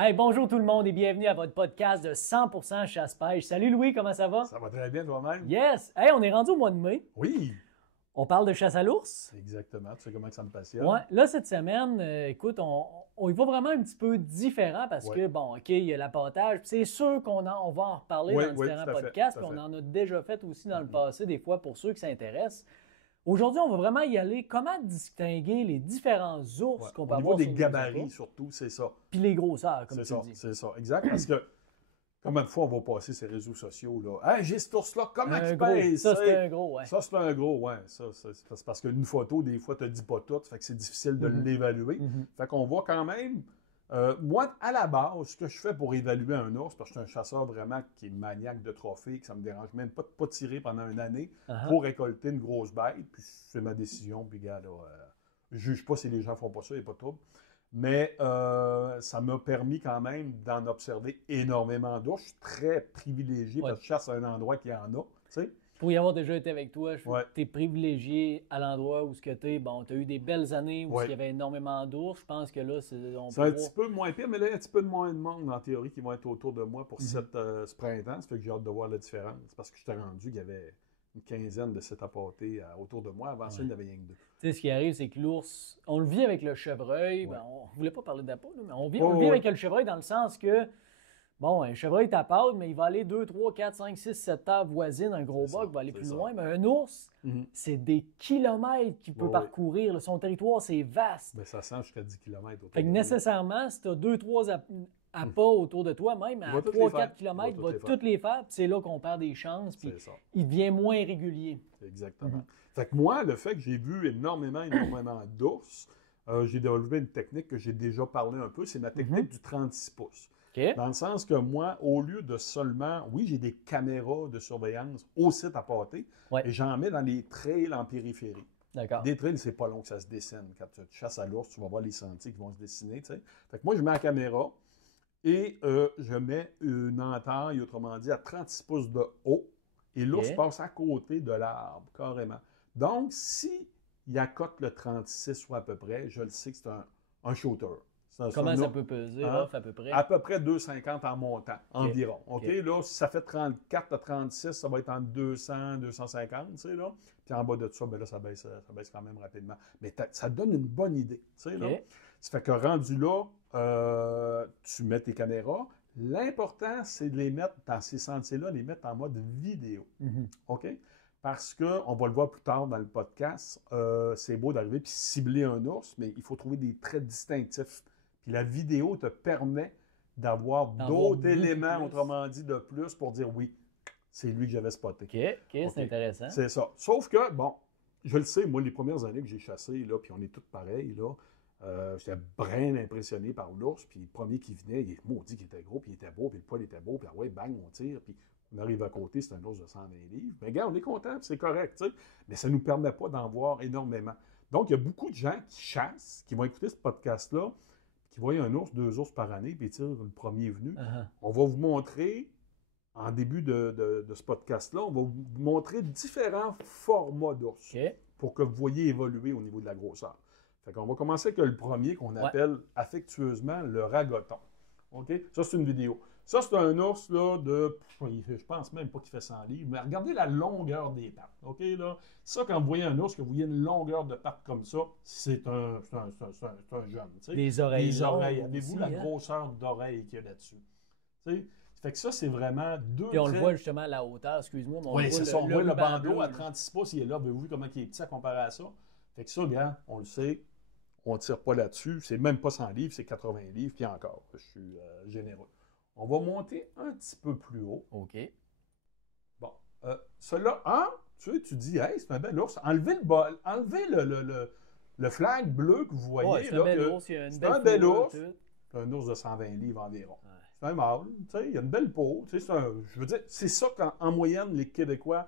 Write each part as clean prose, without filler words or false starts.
Hey, bonjour tout le monde et bienvenue à votre podcast de 100% chasse-pêche. Salut Louis, comment ça va? Ça va très bien toi-même? Yes! Hey, on est rendu au mois de mai. Oui, On parle de chasse à l'ours. exactement. Tu sais comment que ça me passionne? Ouais, là, cette semaine, écoute, on y va vraiment un petit peu différent parce que, bon, OK, il y a l'appâtage. Puis c'est sûr on va en reparler Oui, dans oui, différents tout à fait, podcasts. tout à Puis on fait. en a déjà fait aussi dans le passé, des fois, pour ceux qui s'intéressent. Aujourd'hui, on va vraiment y aller. Comment distinguer les différents ours Ouais. qu'on peut Au niveau avoir des sur nos gabarits, appâts, surtout, c'est ça. puis les grosseurs, comme C'est tu ça, dis. c'est ça. Exact, parce que combien de fois on va passer ces réseaux sociaux, là? Hey, j'ai cet ours-là, comment Un il gros. pèse? Ça, c'est Hey! un gros, ouais. Ça, c'est un gros, ouais. Ça, c'est parce qu'une photo, des fois, te dit pas tout, fait que c'est difficile de l'évaluer. Fait qu'on va quand même. Moi, à la base, ce que je fais pour évaluer un ours, parce que je suis un chasseur vraiment qui est maniaque de trophées, que ça me dérange même pas de pas tirer pendant une année pour récolter une grosse bête, puis c'est ma décision, puis gars, là, je juge pas si les gens font pas ça, il n'y a pas de trouble. Mais ça m'a permis quand même d'en observer énormément d'ours. Je suis très privilégié parce que je chasse à un endroit qui en a, tu sais. Pour y avoir déjà été avec toi, Ouais. tu es privilégié à l'endroit où tu es. Bon, tu as eu des belles années où Ouais. il y avait énormément d'ours. Je pense que là, on C'est peut un voir. petit peu moins pire, mais là, il y a un petit peu moins de monde, en théorie, qui vont être autour de moi pour ce printemps. Ça fait que j'ai hâte de voir la différence. Parce que je t'ai rendu qu'il y avait une quinzaine de sites à pâter autour de moi. Avant ça, il n'y en avait rien que deux. Tu sais, ce qui arrive, c'est que l'ours, on le vit avec le chevreuil. Ouais. Ben, on ne voulait pas parler d'appât, là, mais on Ouais, le vit ouais. avec le chevreuil dans le sens que, bon, un chevreuil t'appâte, mais il va aller 2, 3, 4, 5, 6, 7 tables voisines. Un gros C'est buck ça, va aller c'est plus ça. loin. Mais un ours, c'est des kilomètres qu'il peut Ouais, ouais. parcourir. Là. Son territoire, c'est vaste. Ben, ça sent jusqu'à 10 km autour Fait que de lui. nécessairement, si tu as 2-3 appâts autour de toi, même Il va à toutes les 3-4 faire. km, Il il va va toutes les toutes les faire. Puis c'est là qu'on perd des chances. Puis C'est ça. il devient moins régulier. Exactement. Fait que moi, le fait que j'ai vu énormément d'ours, j'ai développé une technique que j'ai déjà parlé un peu, c'est ma technique du 36 pouces. OK? Dans le sens que moi, au lieu de seulement, oui, j'ai des caméras de surveillance au site à pâter, Ouais. et j'en mets dans les trails en périphérie. D'accord. Des trails, c'est pas long que ça se dessine. Quand tu chasses à l'ours, tu vas voir les sentiers qui vont se dessiner, tu sais. Fait que moi, je mets la caméra et je mets une entaille, autrement dit, à 36 pouces de haut, et l'ours OK. passe à côté de l'arbre, carrément. Donc, si il accote le 36 ou à peu près, je le sais que c'est un shooter. Comment ça peut peser, Hein? off, à peu près? À peu près 2,50 en montant, environ. OK? OK. Là, si ça fait 34 à 36, ça va être entre 200, 250, tu sais, là. Puis en bas de ça, ben là, ça baisse quand même rapidement. Mais ça donne une bonne idée, tu sais, là. OK. Ça fait que rendu là, tu mets tes caméras. L'important, c'est de les mettre dans ces sentiers-là, les mettre en mode vidéo. OK? Parce qu'on va le voir plus tard dans le podcast, c'est beau d'arriver puis cibler un ours, mais il faut trouver des traits distinctifs. Puis la vidéo te permet d'avoir D'en voir d'autres beaucoup éléments, plus. autrement dit, de plus pour dire oui, c'est lui que j'avais spoté. OK, OK. c'est intéressant. C'est ça. Sauf que, bon, je le sais, moi, les premières années que j'ai chassé, là, puis on est tous pareils, là, j'étais bien impressionné par l'ours, puis le premier qui venait, il est maudit qu'il était gros, puis il était beau, puis le poil était beau, puis ouais, bang, on tire, puis on arrive à côté, c'est un ours de 120 livres. Mais gars, on est content, puis c'est correct, tu sais, mais ça ne nous permet pas d'en voir énormément. Donc, il y a beaucoup de gens qui chassent, qui vont écouter ce podcast-là, qui voient un ours, 2 ours par année, puis ils tirent le premier venu. On va vous montrer, en début de ce podcast-là, on va vous montrer différents formats d'ours OK. pour que vous voyez évoluer au niveau de la grosseur. Fait qu'on va commencer avec le premier qu'on appelle affectueusement le ragoton. OK? Ça, c'est une vidéo. Ça, c'est un ours là, je pense même pas qu'il fait 100 livres, mais regardez la longueur des pattes. OK? Là? Ça, quand vous voyez un ours, que vous voyez une longueur de pattes comme ça, c'est un jeune. Tu sais. Des oreilles Les oreilles. longues Avez-vous aussi, la hein? grosseur d'oreille qu'il y a là-dessus? Tu sais? Fait que ça, c'est vraiment deux Puis on le traits. voit justement à la hauteur, excuse-moi. Mais on Oui, voit c'est ça. On voit le ruban bandeau bleu, à là. 36 pouces, il est là. Avez-vous vu comment il est petit à comparer à ça? Fait que ça, gars, on le sait, on ne tire pas là-dessus. C'est même pas 100 livres, c'est 80 livres, puis encore. Je suis généreux. On va monter un petit peu plus haut. OK. Bon. Celui-là, tu sais, tu dis, hey, c'est un bel ours. Enlevez le flag bleu que vous voyez. Ouais, c'est un là, bel que ours, il y a une c'est belle un bel fourrure, ours. tout. Un ours de 120 livres environ. Ouais. C'est un mâle, tu sais, il a une belle peau. Tu sais, je veux dire, c'est ça qu'en moyenne, les Québécois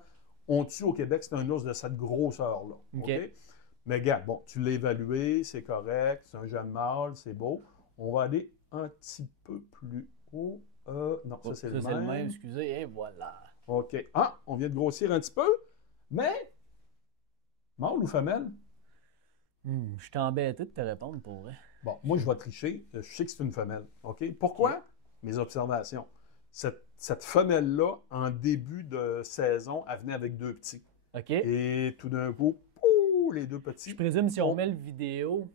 ont tue au Québec, c'est un ours de cette grosseur-là. OK. OK? Mais gars, bon, tu l'as évalué, c'est correct, c'est un jeune mâle, c'est beau. On va aller un petit peu plus haut. Non, ça, c'est le même. Excusez, et voilà. OK. On vient de grossir un petit peu, mais mâle ou femelle? Je t'embêtais de te répondre pour vrai. Bon, moi, je vais tricher. Je sais que c'est une femelle. OK? Pourquoi? Mes observations. Cette femelle-là, en début de saison, elle venait avec 2 petits. OK? Et tout d'un coup, pouh, les 2 petits. Je présume si on Oh. met le vidéo,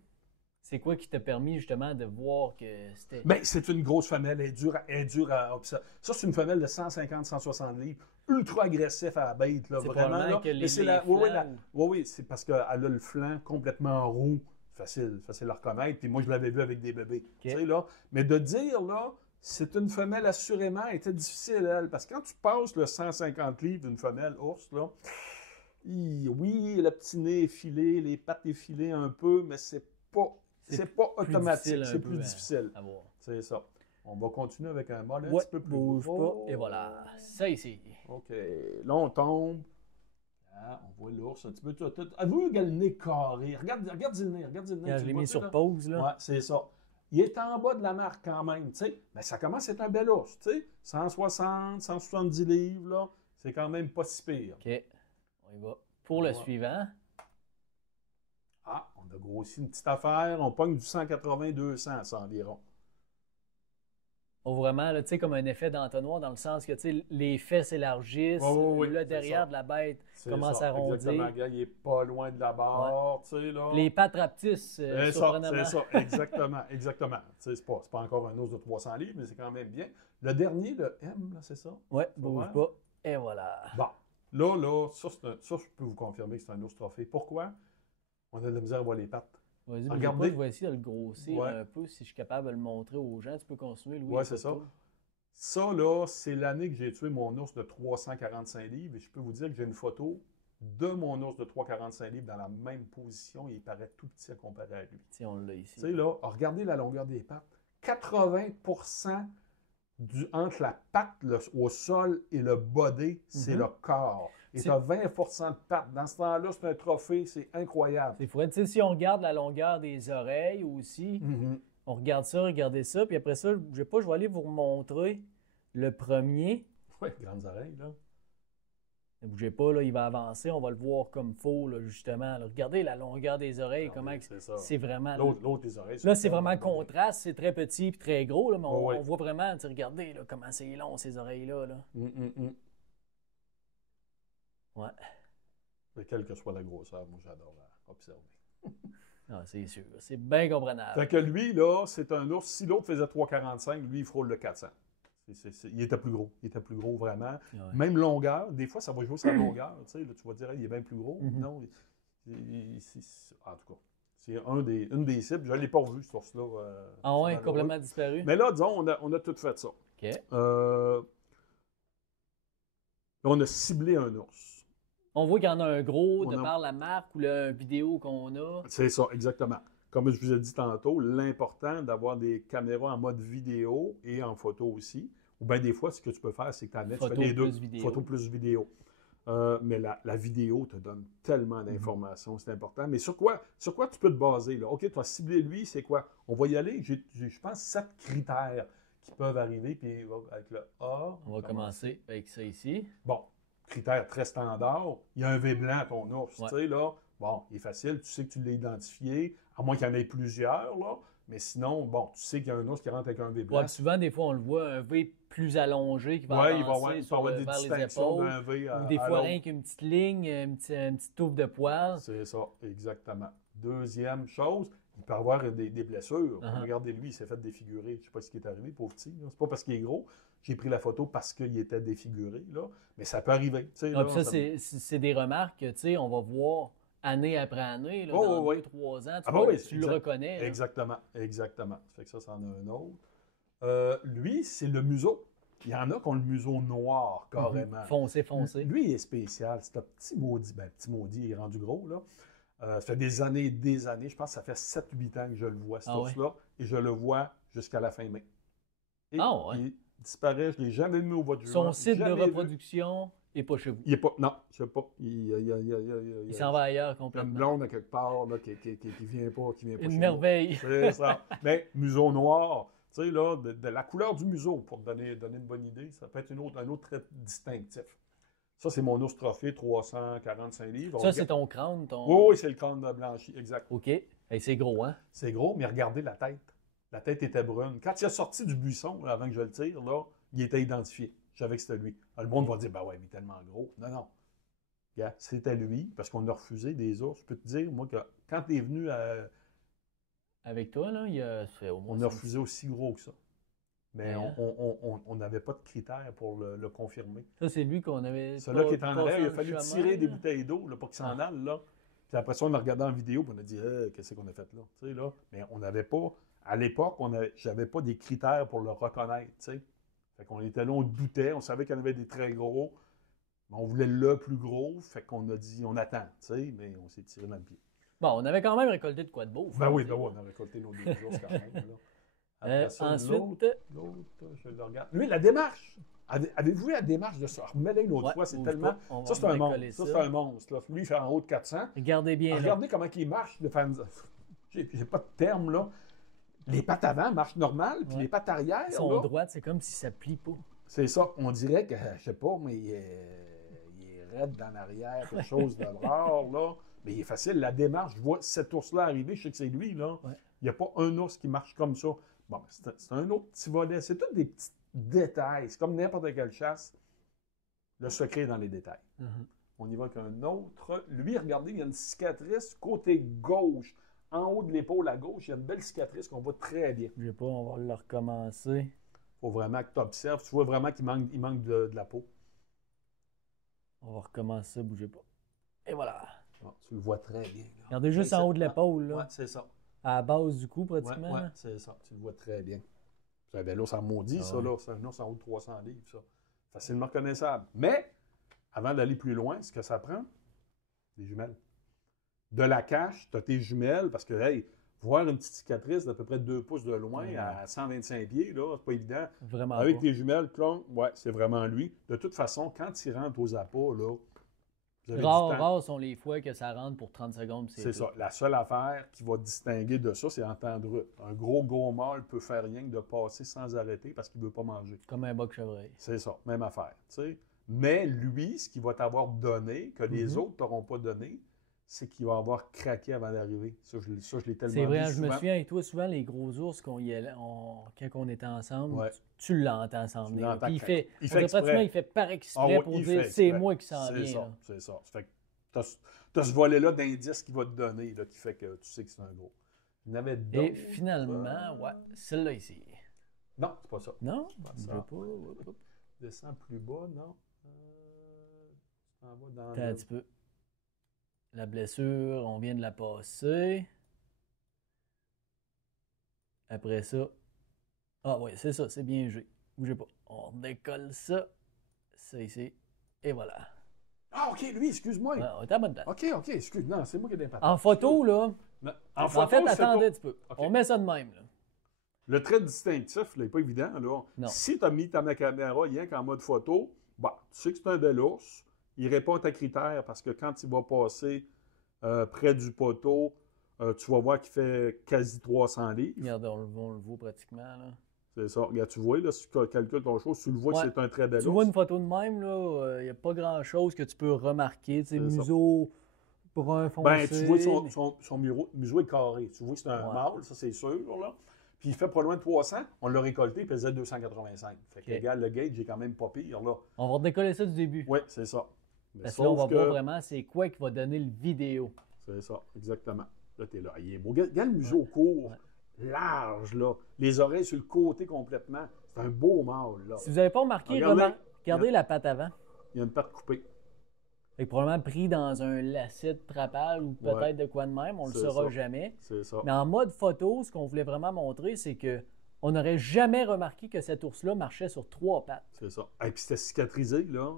c'est quoi qui t'a permis justement de voir que c'était. Ben, c'est une grosse femelle. Elle est dure à observer. Ça, c'est une femelle de 150-160 livres, ultra agressif à la bête, là, C'est vraiment. probablement Là. que les Mais c'est flancs oui, c'est parce qu'elle a le flanc complètement roux. Facile à reconnaître. Puis moi, je l'avais vu avec des bébés. Tu sais, là. Mais de dire, là, c'est une femelle, assurément, elle était difficile, elle. Parce que quand tu passes le 150 livres d'une femelle ours, là, oui, le petit nez effilé, les pattes effilées un peu, mais c'est pas automatique, c'est plus difficile. À voir. C'est ça. On va continuer avec un mâle un Ouais, petit peu plus bouge gros. pas. Et voilà. Ça ici. OK. Là, on tombe. Ah, on voit l'ours un petit peu. Avez-vous le nez carré? Regarde le nez. Quand Tu je le l'ai vois, mis ça, sur là? pause, là. Ouais, c'est ça. Il est en bas de la marque quand même, tu sais. Mais ça commence à être un bel ours, tu sais. 160, 170 livres, là. C'est quand même pas si pire. OK. On y va. Pour le suivant. Ah, on a grossi une petite affaire. On pogne du 180-200, ça environ. On voit vraiment, là, tu sais, comme un effet d'entonnoir dans le sens que, tu sais, les fesses s'élargissent. Oui, là, c'est derrière ça. de la bête C'est commence ça, à arrondir. exactement. Regarde, il est pas loin de la barre, tu sais, là. Les pattes rapetissent, C'est surprenamment. ça, exactement. Tu sais, c'est pas encore un ours de 300 livres, mais c'est quand même bien. Le dernier, le M, là, c'est ça? Ouais, bouge pas. Et voilà. Bon, là, ça, je peux vous confirmer que c'est un ours trophée. Pourquoi? On a de la misère à voir les pattes. Vas-y, Regardez. je vais essayer de le grossir Ouais. un peu si je suis capable de le montrer aux gens. Tu peux continuer, Louis. Ouais, c'est ça. Ça, là, c'est l'année que j'ai tué mon ours de 345 livres. Et je peux vous dire que j'ai une photo de mon ours de 345 livres dans la même position. Et il paraît tout petit à comparer à lui. Tiens, on l'a ici. Tu sais, là, regardez la longueur des pattes. 80 entre la patte au sol et le body, c'est le corps. Et tu as 20 de pattes. Dans ce temps-là, c'est un trophée, c'est incroyable. C'est fou. Tu sais, si on regarde la longueur des oreilles aussi, on regarde ça, regardez ça, puis après ça, je sais pas, je vais aller vous montrer le premier. Oui, grandes oreilles, là. Ne bougez pas, là, il va avancer, on va le voir comme faux, là, justement. Là. Regardez la longueur des oreilles, comment c'est vraiment... L'autre, les oreilles. Là, c'est vraiment contraste, c'est très petit et très gros, là, mais Oh, oui. on voit vraiment, tu sais, regardez là, comment c'est long, ces oreilles-là. Là. Ouais. Mais quelle que soit la grosseur, moi, j'adore observer. Ah, c'est sûr, c'est bien comprenable. Fait que lui, là, c'est un ours. Si l'autre faisait 3,45, lui, il frôle le 400. Il était plus gros. Il était plus gros, vraiment. Ouais. Même longueur. Des fois, ça va jouer sur la longueur. Tu sais, là, tu vas dire, il est bien plus gros. Non. En tout cas, c'est une des cibles. Je ne l'ai pas revu, cet ours-là. Ah ouais, complètement disparu. Mais là, disons, on a tout fait ça. OK. Là, on a ciblé un ours. On voit qu'il y en a un gros de par la marque ou la vidéo qu'on a. C'est ça, exactement. Comme je vous ai dit tantôt, l'important d'avoir des caméras en mode vidéo et en photo aussi. Ou bien des fois, ce que tu peux faire, c'est que tu fais les deux. Photo plus vidéo. Mais la vidéo te donne tellement d'informations, c'est important. Mais sur quoi tu peux te baser? Là? OK, tu as ciblé lui, c'est quoi? On va y aller. J'ai, je pense, 7 critères qui peuvent arriver. Puis avec le A. On va commencer avec ça ici. Bon, critère très standard. Il y a un V blanc à ton ours. Ouais. Tu sais, là, bon, il est facile. Tu sais que tu l'as identifié, à moins qu'il y en ait plusieurs, là. Mais sinon, bon, tu sais qu'il y a un ours qui rentre avec un V blanc. Ouais, souvent, des fois, on le voit, un V plus allongé qui va avancer il va avoir des vers les distinctions épaules. d'un V Ou des fois, rien qu'une petite ligne, une petite touffe de poils. C'est ça, exactement. Deuxième chose, il peut avoir des blessures. Regardez, lui, il s'est fait défigurer. Je ne sais pas ce qui est arrivé, pauvre petit. C'est pas parce qu'il est gros. J'ai pris la photo parce qu'il était défiguré, là. Mais ça peut arriver. Là, ça, c'est des remarques que, on va voir année après année, là, dans 2-3 ans. Tu le reconnais. Là. Exactement. Ça fait que ça, c'en a un autre. Lui, c'est le museau. Il y en a qui ont le museau noir, carrément. Foncé. Lui, il est spécial. C'est un petit maudit. Petit maudit, il est rendu gros, là. Ça fait des années. Je pense que ça fait 7-8 ans que je le vois, cet ours-là. Et je le vois jusqu'à la fin mai. Et il disparaît. Je ne l'ai jamais mis au mois de juin. Son site de reproduction n'est pas chez vous. Il est pas. Non, je ne sais pas. Il s'en va ailleurs complètement. Une blonde à quelque part là, qui vient pas. Une merveille. C'est ça. Mais museau noir. Tu sais, là, de la couleur du museau, pour te donner une bonne idée, ça peut être un autre trait distinctif. Ça, c'est mon ours trophée, 345 livres. Ça, c'est ton crâne, ton... Oui, oui, c'est le crâne blanchi, exact. OK. Hey, c'est gros, hein? C'est gros, mais regardez la tête. La tête était brune. Quand il est sorti du buisson, là, avant que je le tire, là, il était identifié. Je savais que c'était lui. Alors, le monde va dire, ben ouais, mais il est tellement gros. Non, non. Regarde, c'était lui, parce qu'on a refusé des ours. Je peux te dire, moi, que quand tu es venu à... Avec toi, là, ça fait au moins... On a refusé aussi gros que ça. Mais Hein? on n'avait pas de critères pour le confirmer. Ça, c'est lui qu'on avait... Celui-là qui est en arrière, il a fallu chemin, tirer des là. bouteilles d'eau là, pour qu'il s'en aille. Là. Puis après ça, on a regardé en vidéo et on a dit qu'est-ce qu'on a fait là? Tu sais, là? Mais on n'avait pas, à l'époque, j'avais pas des critères pour le reconnaître. Tu sais. Fait qu'on était là, on doutait, on savait qu'il y en avait des très gros, mais on voulait le plus gros. Fait qu'on a dit on attend, tu sais, mais on s'est tiré dans le pied. Bon, on avait quand même récolté de quoi de beau. Ben oui, on a récolté nos 2 ours quand même. Là. Après ça, ensuite, l'autre, je le regarde. Lui, la démarche. Avez-vous vu la démarche de ça? Remets-la une autre fois, c'est tellement. Ça, c'est un monstre. Ça, c'est un monstre. Là. Lui, il fait en haut de 400. Regardez bien. Regardez comment il marche. J'ai pas de terme, là. Les pattes avant marchent normal, puis les pattes arrière. Sont droites, c'est comme si ça plie pas. C'est ça. On dirait que, je sais pas, mais il est raide dans l'arrière, quelque chose de rare, là. Mais il est facile. La démarche, je vois cet ours-là arriver, je sais que c'est lui, là. Ouais. Il n'y a pas un ours qui marche comme ça. Bon, c'est un autre petit volet. C'est tous des petits détails. C'est comme n'importe quelle chasse. Le secret est dans les détails. On y va avec un autre. Lui, regardez, il y a une cicatrice côté gauche. En haut de l'épaule à gauche, il y a une belle cicatrice qu'on voit très bien. Je sais pas, on va le recommencer. Il faut vraiment que tu observes. Tu vois vraiment qu'il manque de la peau. On va recommencer, bougez pas. Et voilà. Bon, tu le vois très bien. Là. Regardez juste en haut de l'épaule, là. Ouais, c'est ça. À la base du cou, pratiquement. Ouais, c'est ça. Tu le vois très bien. C'est un bel ours en maudit, ça, là. C'est un ours en haut de 300 livres, ça. Facilement reconnaissable. Mais, avant d'aller plus loin, ce que ça prend, des jumelles. De la cache, tu as tes jumelles, parce que, hey, voir une petite cicatrice d'à peu près 2 pouces de loin à 125 pieds, là, c'est pas évident. Vraiment Avec pas. tes jumelles, ouais, c'est vraiment lui. De toute façon, quand il rentre aux appâts, là, vous avez du temps. Rares sont les fois que ça rentre pour 30 secondes. C'est ça. La seule affaire qui va distinguer de ça, c'est en temps de route. Un gros mâle peut faire rien que de passer sans arrêter parce qu'il ne veut pas manger. Comme un boc chevreuil. C'est ça, même affaire. T'sais. Mais lui, ce qu'il va t'avoir donné, que les autres ne t'auront pas donné, c'est qu'il va avoir craqué avant d'arriver. Ça, je l'ai tellement C'est vrai, vu je me souvent. souviens avec toi, souvent les gros ours quand on était ensemble, Ouais. tu l'entends s'en venir. l'entends Puis craquer. il fait pratiquement, il fait par exprès pour il dire fait c'est exprès. moi qui s'en viens. là. C'est ça. Fait que t'as ce volet-là d'indice qu'il va te donner, là, qui fait que tu sais que c'est un gros. Il y en avait d'autres. Et finalement, ouais, celle-là ici. Non, c'est pas ça. Non? Pas Je ça. veux pas. Hop, hop. Descends plus bas, non? Tu t'en vas dans Attends un petit peu. La blessure, on vient de la passer. Après ça. Ah oui, c'est ça, c'est bien joué. Bougez pas. On décolle ça. Ça ici. Et voilà. Ah, OK, lui, excuse-moi. Ouais, on est à bonne place. OK, excuse. Non, c'est moi qui ai des patates. En photo, là. Non, En fait, c'est attendez pas- un petit peu. OK. On met ça de même, là. Le trait distinctif, là, il n'est pas évident. Là. Non. Si tu as mis ta caméra rien qu'en mode photo, bah, tu sais que c'est un bel ours. Il répond à tes critères parce que quand il va passer près du poteau, tu vas voir qu'il fait quasi 300 livres. Regarde, on le voit pratiquement, là. C'est ça. Regarde, tu vois, là, si tu calcules ton chose, tu le vois Ouais. que c'est un très bel Tu ours. vois une photo de même, là, il n'y a pas grand-chose que tu peux remarquer. Tu sais, C'est ça. museau brun foncé. Ben, tu vois son museau est carré. Tu vois que c'est un Ouais. mâle, ça c'est sûr. Là. Puis il fait pas loin de 300. On l'a récolté, il pesait 285. Fait que, OK. regarde, le gauge est quand même pas pire. Là. On va décoller ça du début. Oui, c'est ça. Mais Parce que là, on va sauf voir vraiment c'est quoi qui va donner le vidéo. C'est ça, exactement. Là, t'es là. Il est beau. Regarde le museau court, large, là. Les oreilles sur le côté complètement. C'est un beau mâle, là. Si vous n'avez pas remarqué, regardez la patte avant. Il y a une patte coupée. Fait que probablement pris dans un lacet de trapal ou peut-être Ouais. de quoi de même, on le C'est saura ça. jamais. C'est ça. Mais en mode photo, ce qu'on voulait vraiment montrer, c'est que on n'aurait jamais remarqué que cet ours-là marchait sur 3 pattes. C'est ça. Et puis c'était cicatrisé, là.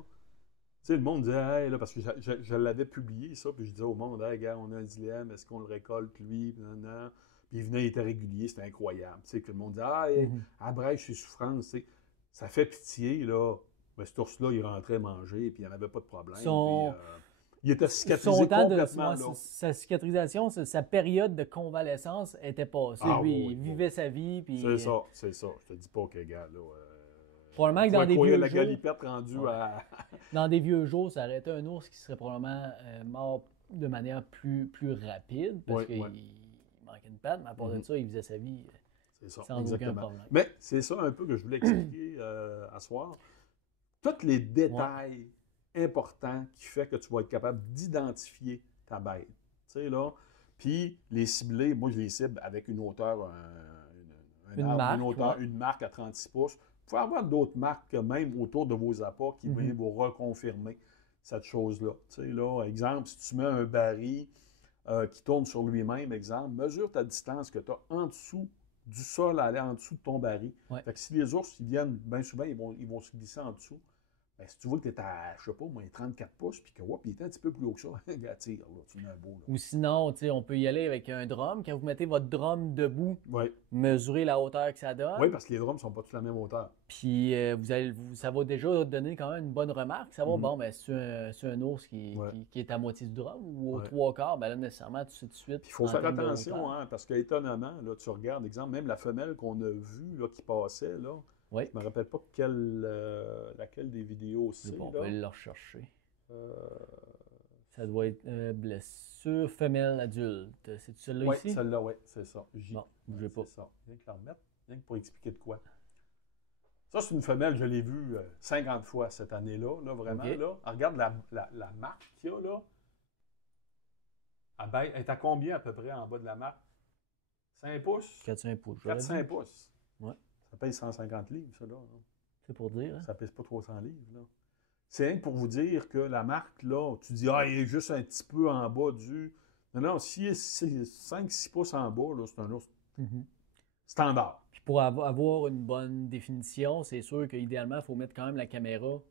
Tu sais, le monde disait, hey, là, parce que je l'avais publié, ça, puis je disais au monde, hey, gars, on a un dilemme, est-ce qu'on le récolte, lui, non. Puis il venait, il était régulier, c'était incroyable. Tu sais, que le monde disait, ah, hey, à Brèche, c'est souffrance, tu sais. Ça fait pitié, là. Mais cet ours-là, il rentrait manger, puis il n'y en avait pas de problème. Son- Puis, il était cicatrisé Son temps complètement, là. sa cicatrisation, sa période de convalescence était passée. Ah, lui, oui, il vivait sa vie. Puis, C'est ça. Je te dis pas que, gars, là, probablement que Tu dans vas des courir vieux la jours, galipette rendue à... dans des vieux jours, ça aurait été un ours qui serait probablement mort de manière plus rapide parce Ouais, qu'il ouais. manquait une patte, mais à part de ça, il faisait sa vie C'est ça, sans aucun exactement. problème. Mais c'est ça un peu que je voulais expliquer à soir. Tous les détails importants qui font que tu vas être capable d'identifier ta bête. Tu sais, là. Puis les cibler, moi, je les cible avec une hauteur, Une marque à 36 pouces. Vous pouvez avoir d'autres marques même autour de vos appâts qui viennent vous reconfirmer cette chose-là. Tu sais, là, exemple, si tu mets un baril qui tourne sur lui-même, exemple, mesure ta distance que tu as en dessous du sol à aller en dessous de ton baril. Ouais. Fait que si les ours, ils viennent, bien souvent, ils vont se glisser en dessous. Ben, si tu vois que tu es à, je sais pas, moins 34 pouces, puis que, il est un petit peu plus haut que ça, tire, là, tu mets un beau. Là. Ou sinon, on peut y aller avec un drum. Quand vous mettez votre drum debout, Oui. mesurez la hauteur que ça donne. Oui, parce que les drums ne sont pas tous la même hauteur. Puis ça va déjà donner quand même une bonne remarque. Savoir, bon, ben, c'est un ours qui est à moitié du drum ou aux trois quarts, ben là, nécessairement, tu sais tout de suite. Il faut faire attention, hein, parce qu'étonnamment, là, tu regardes, exemple, même la femelle qu'on a vue là, qui passait, là, je ne me rappelle pas laquelle des vidéos c'est. On peut aller le rechercher. Ça doit être blessure femelle adulte. C'est celle-là ici? Oui, celle-là, oui, c'est ça. Bon, bougez pas. C'est ça. Viens que la remettre, rien que pour expliquer de quoi. Ça, c'est une femelle, je l'ai vue 50 fois cette année-là, là, vraiment. Okay. Là. Regarde la marque qu'il y a, là. Elle est à combien à peu près en bas de la marque? 5 pouces? 4-5 pouces. 4-5 pouces. Ouais. Ça pèse 150 livres, ça, là. C'est pour dire. Hein? Ça pèse pas 300 livres, là. C'est rien que pour vous dire que la marque, là, tu dis, il est juste un petit peu en bas du... Non, si c'est 5-6 pouces en bas, là, c'est un ours standard. Puis pour avoir une bonne définition, c'est sûr qu'idéalement, il faut mettre quand même la caméra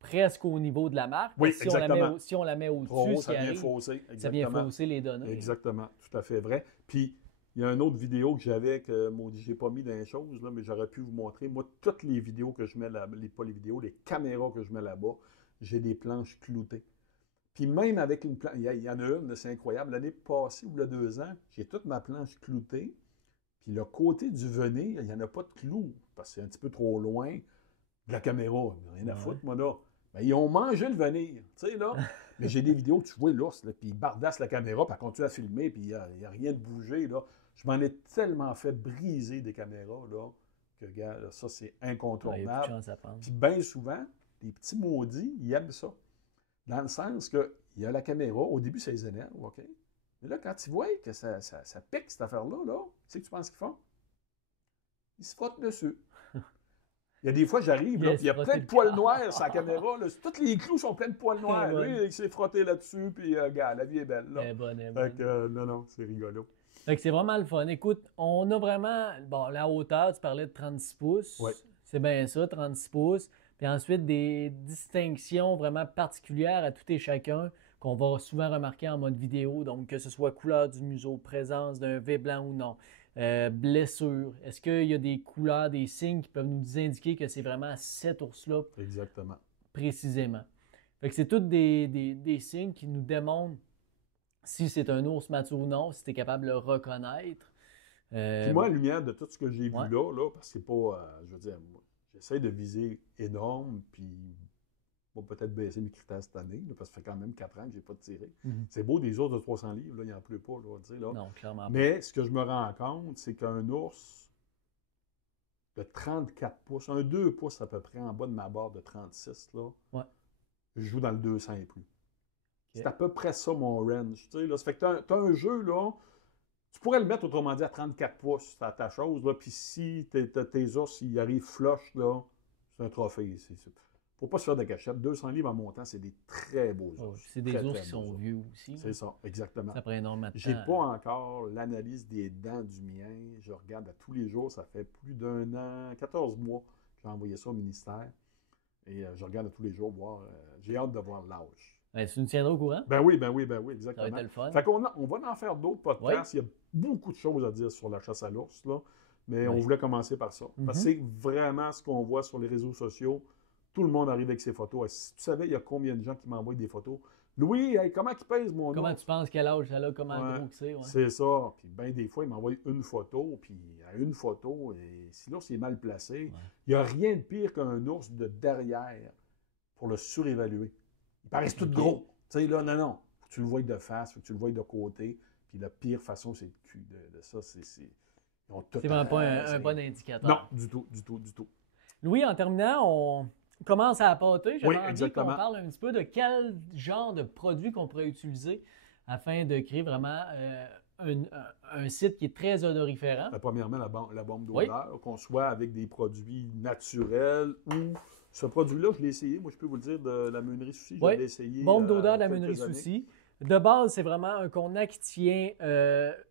presque au niveau de la marque. Oui, si exactement. On la met au-dessus, ça vient fausser. Exactement. Ça vient fausser les données. Exactement, tout à fait vrai. Puis, il y a une autre vidéo que j'avais que, j'ai pas mis dans les choses, là, mais j'aurais pu vous montrer. Moi, toutes les vidéos que je mets là, les caméras que je mets là-bas, j'ai des planches cloutées. Puis même avec une planche, il y en a une, c'est incroyable. L'année passée ou il y a 2 ans, j'ai toute ma planche cloutée. Puis le côté du venir, il n'y en a pas de clou, parce que c'est un petit peu trop loin de la caméra. Rien à foutre, moi, là. Ben, ils ont mangé le venir, tu sais, là. Mais j'ai des vidéos où tu vois l'ours, là, puis ils bardassent la caméra, puis elle continue à filmer, puis il n'y a rien de bougé, là. Je m'en ai tellement fait briser des caméras, là, que, gars, là, ça, c'est incontournable. Puis bien souvent, les petits maudits, ils aiment ça. Dans le sens qu'il y a la caméra, au début, ça les énerve, OK? Mais là, quand ils voient que ça pique, cette affaire-là, là, tu sais que tu penses qu'ils font? Ils se frottent dessus. Il y a des fois, j'arrive, il y a plein de poils noirs sur la caméra. Là. Tous les clous sont plein de poils noirs. Lui, il s'est frotté là-dessus, puis, gars, la vie est belle. Là. Elle est bonne. Fait que, non, c'est rigolo. Fait que c'est vraiment le fun. Écoute, on a vraiment, la hauteur, tu parlais de 36 pouces. Oui. C'est bien ça, 36 pouces. Puis ensuite, des distinctions vraiment particulières à tout et chacun qu'on va souvent remarquer en mode vidéo. Donc, que ce soit couleur du museau, présence d'un V blanc ou non, blessure. Est-ce qu'il y a des couleurs, des signes qui peuvent nous indiquer que c'est vraiment cet ours-là? Exactement. Précisément. Fait que c'est tous des signes qui nous démontrent si c'est un ours mature ou non, si tu es capable de le reconnaître. Puis moi, à la lumière de tout ce que j'ai vu là, parce que c'est pas, je veux dire, moi, j'essaie de viser énorme, puis peut-être baisser mes critères cette année, là, parce que ça fait quand même 4 ans que je n'ai pas tiré. C'est beau, des ours de 300 livres, là, il n'en pleut pas. Là, tu sais, là. Non, clairement pas. Mais ce que je me rends compte, c'est qu'un ours de 34 pouces, un 2 pouces à peu près en bas de ma barre de 36, là, je joue dans le 200 et plus. Okay. C'est à peu près ça mon range. Tu sais, là. Ça fait que tu as un jeu, là, tu pourrais le mettre autrement dit à 34 pouces à ta chose, là, puis si tes ours, ils arrivent flush, là, c'est un trophée. Il ne faut pas se faire de cachette. 200 livres en montant, c'est des très beaux ours. C'est des ours qui sont vieux aussi. C'est ça, exactement. Ça prend énormément de temps. J'ai pas encore l'analyse des dents du mien. Je regarde à tous les jours. Ça fait plus d'1 an, 14 mois que j'ai envoyé ça au ministère. Et je regarde à tous les jours voir. J'ai hâte de voir l'âge. Tu nous tiendras au courant? Ben oui, exactement. Ça va être le fun. Fait qu'on on va en faire d'autres podcasts. Il y a beaucoup de choses à dire sur la chasse à l'ours, là. Mais on voulait commencer par ça. Parce que c'est vraiment ce qu'on voit sur les réseaux sociaux. Tout le monde arrive avec ses photos. Si tu savais, il y a combien de gens qui m'envoient des photos Louis, hey, comment il pèse mon Comment ours? tu penses quel âge ça a, comment Ouais, gros que c'est? Ouais. c'est ça. Puis bien des fois, il m'envoie une photo, puis à une photo, et si l'ours est mal placé, il n'y a rien de pire qu'un ours de derrière pour le surévaluer. Ils paraissent tout gros. Tu sais, là, non. Faut que tu le vois de face, faut que tu le vois de côté. Puis la pire façon, c'est le cul de ça. Ils ont tout C'est vraiment pas un bon indicateur. Non, du tout. Louis, en terminant, on commence à appâter. J'avais Oui, envie qu'on exactement. parle un petit peu de quel genre de produit qu'on pourrait utiliser afin de créer vraiment un site qui est très odoriférant. Premièrement, la bombe d'odeur, qu'on soit avec des produits naturels ou... Ce produit-là, je l'ai essayé. Moi, je peux vous le dire, de la meunerie Soucy. Oui, Je l'ai essayé. bombe d'odeur de la quelques meunerie années. Soucy. De base, c'est vraiment un cognac qui tient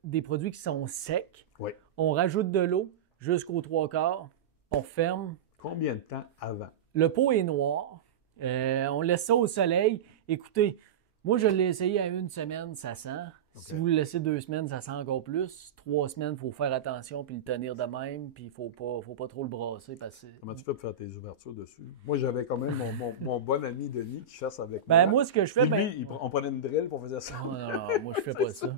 des produits qui sont secs. Oui. On rajoute de l'eau jusqu'aux 3/4. On ferme. Combien de temps avant? Le pot est noir. On laisse ça au soleil. Écoutez, moi, je l'ai essayé à 1 semaine, ça sent. Si vous le laissez 2 semaines, ça sent encore plus. 3 semaines, il faut faire attention puis le tenir de même. Puis il faut pas trop le brasser. Parce que... Comment tu fais pour faire tes ouvertures dessus? Moi, j'avais quand même mon bon ami Denis qui chasse avec Ben, moi. moi, ce que je fais... Puis lui, on prenait une drill pour faire ça. Non, moi, je fais pas ça.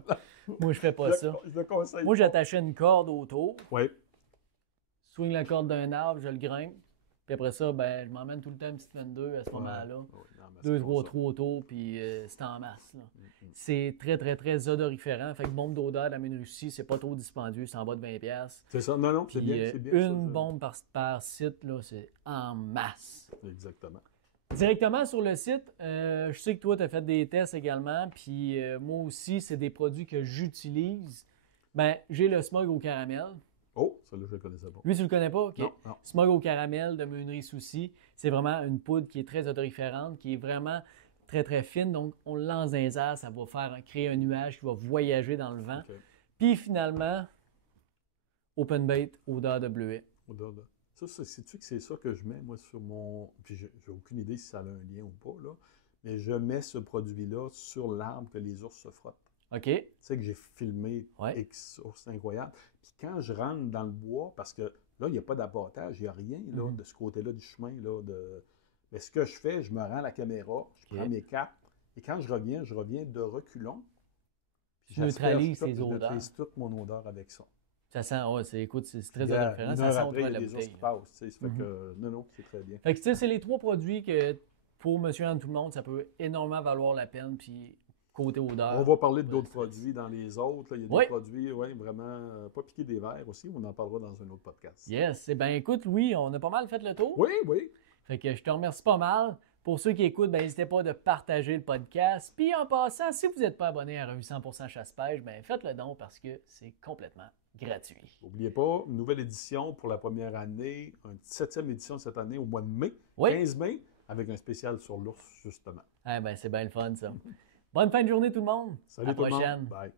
Moi, je fais pas ça. Je le conseille. Moi, j'attachais une corde autour. Oui. Swing la corde d'un arbre, je le grimpe. Puis après ça, ben, je m'emmène tout le temps une petite 22 à ce moment-là. 2-3 trous autour, puis c'est en masse. Là. C'est très, très, très odoriférant. Fait que bombe d'odeur de la meunerie Soucy, c'est pas trop dispendieux, c'est en bas de 20$. C'est ça. Non, c'est Puis, bien. C'est bien une ça, bombe par site, là, c'est en masse. Exactement. Directement sur le site, je sais que toi, tu as fait des tests également, puis moi aussi, c'est des produits que j'utilise. Ben, j'ai le smog au caramel. Oh, ça-là, je ne le connaissais pas. Lui, tu le connais pas? OK. Non. Smog au caramel de Meunerie Soucy. C'est vraiment une poudre qui est très odoriférante, qui est vraiment très, très fine. Donc, on le lance dans les airs, ça va créer un nuage qui va voyager dans le vent. Okay. Puis finalement, Open Bait, odeur de bleuet. Odeur de... Ça, sais-tu que c'est ça que je mets, moi, sur mon... Puis j'ai aucune idée si ça a un lien ou pas, là. Mais je mets ce produit-là sur l'arbre que les ours se frottent. OK. Tu sais que j'ai filmé X ours incroyable. Puis quand je rentre dans le bois, parce que là, il n'y a pas d'abattage, il n'y a rien là, de ce côté-là du chemin. Là, Mais ce que je fais, je me rends à la caméra, je prends mes capes, et quand je reviens de reculons. Tu neutralises ces odeurs. Je neutralise toute mon odeur avec ça. Ça sent, écoute, c'est très odoriférant. Ça sent après, au-delà de la les ours bouteille. qui passent, ça fait que, non, c'est très bien. Fait que, tu sais, c'est les 3 produits que, pour monsieur et tout le monde, ça peut énormément valoir la peine, puis côté odeur. On va parler d'autres produits dans les autres. Là. Il y a des produits, vraiment, pas piquer des verres aussi. On en parlera dans un autre podcast. Yes. Eh bien, écoute, Louis, on a pas mal fait le tour. Oui. Fait que je te remercie pas mal. Pour ceux qui écoutent, ben, n'hésitez pas de partager le podcast. Puis en passant, si vous n'êtes pas abonné à Revue 100% Chasse-Pêche, ben, faites le don parce que c'est complètement gratuit. N'oubliez pas, une nouvelle édition pour la première année, une 7e édition cette année au mois de mai, 15 mai, avec un spécial sur l'ours, justement. Eh ben, c'est bien le fun, ça. Bonne fin de journée, tout le monde. Salut à la prochaine. Bye.